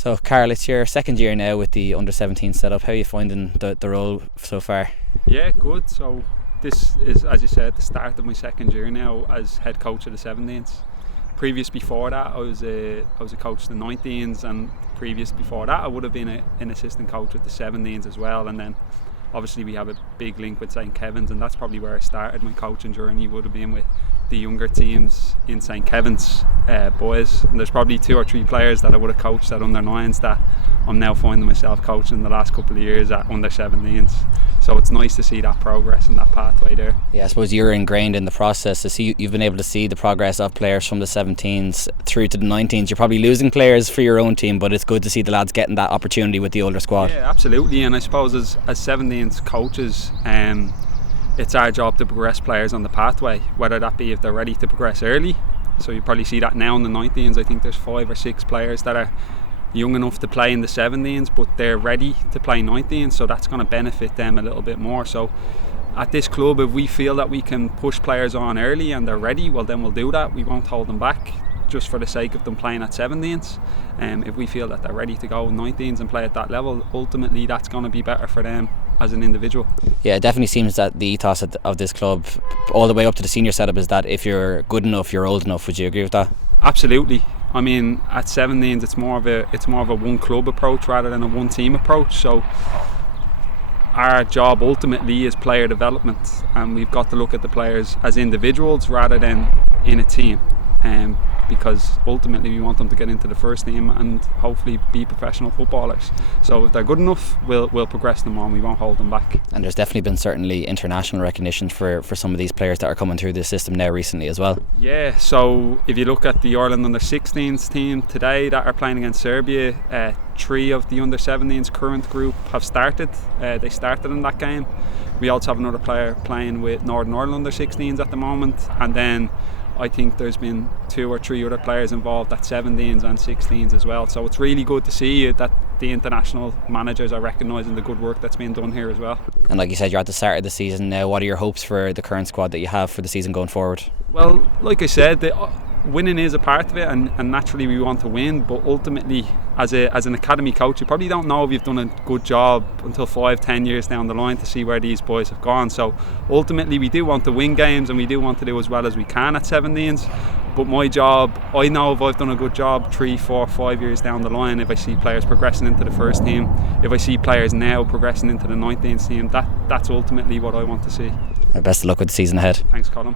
So Carl, it's your second year now with the under-17 setup. How are you finding the role so far? Yeah, good. So this is, as you said, the start of my second year now as head coach of the 17s. Before that, I was a coach of the 19s, and before that I would have been an assistant coach with the 17s as well. And then obviously we have a big link with St Kevin's, and that's probably where I started my coaching journey, would have been with the younger teams in St Kevin's boys. And there's probably 2 or 3 players that I would have coached at under 9s that I'm now finding myself coaching in the last couple of years at under 17s. So it's nice to see that progress and that pathway there. Yeah, I suppose you're ingrained in the process. To see, you've been able to see the progress of players from the 17s through to the 19s. You're probably losing players for your own team, but it's good to see the lads getting that opportunity with the older squad. Yeah, absolutely. And I suppose as 17s coaches, it's our job to progress players on the pathway, whether that be if they're ready to progress early. So you probably see that now in the 19s. I think there's 5 or 6 players that are young enough to play in the 17s, but they're ready to play 19s, so that's going to benefit them a little bit more. So at this club, if we feel that we can push players on early and they're ready, well then we'll do that. We won't hold them back just for the sake of them playing at 17s. If we feel that they're ready to go 19s and play at that level, ultimately that's going to be better for them as an individual. Yeah, it definitely seems that the ethos of this club all the way up to the senior setup is that if you're good enough, you're old enough. Would you agree with that? Absolutely. I mean, at 17s, it's more of a one club approach rather than a one team approach. So our job ultimately is player development, and we've got to look at the players as individuals rather than in a team. Because ultimately we want them to get into the first team and hopefully be professional footballers. So if they're good enough, we'll progress them on. We won't hold them back. And there's definitely been certainly international recognition for some of these players that are coming through the system now recently as well. Yeah, so if you look at the Ireland under-16s team today that are playing against Serbia, 3 of the under-17s current group have started. They started in that game. We also have another player playing with Northern Ireland under-16s at the moment, and then I think there's been 2 or 3 other players involved at 17s and 16s as well. So it's really good to see that the international managers are recognising the good work that's being done here as well. And like you said, you're at the start of the season now. What are your hopes for the current squad that you have for the season going forward? Well, like I said, winning is a part of it, and naturally we want to win, but ultimately as an academy coach, you probably don't know if you've done a good job until 5-10 years down the line to see where these boys have gone. So ultimately we do want to win games and we do want to do as well as we can at 17s, but my job, I know if I've done a good job 3, 4, 5 years down the line, if I see players progressing into the first team, if I see players now progressing into the 19th team, that's ultimately what I want to see. Best of luck with the season ahead. Thanks, Colin.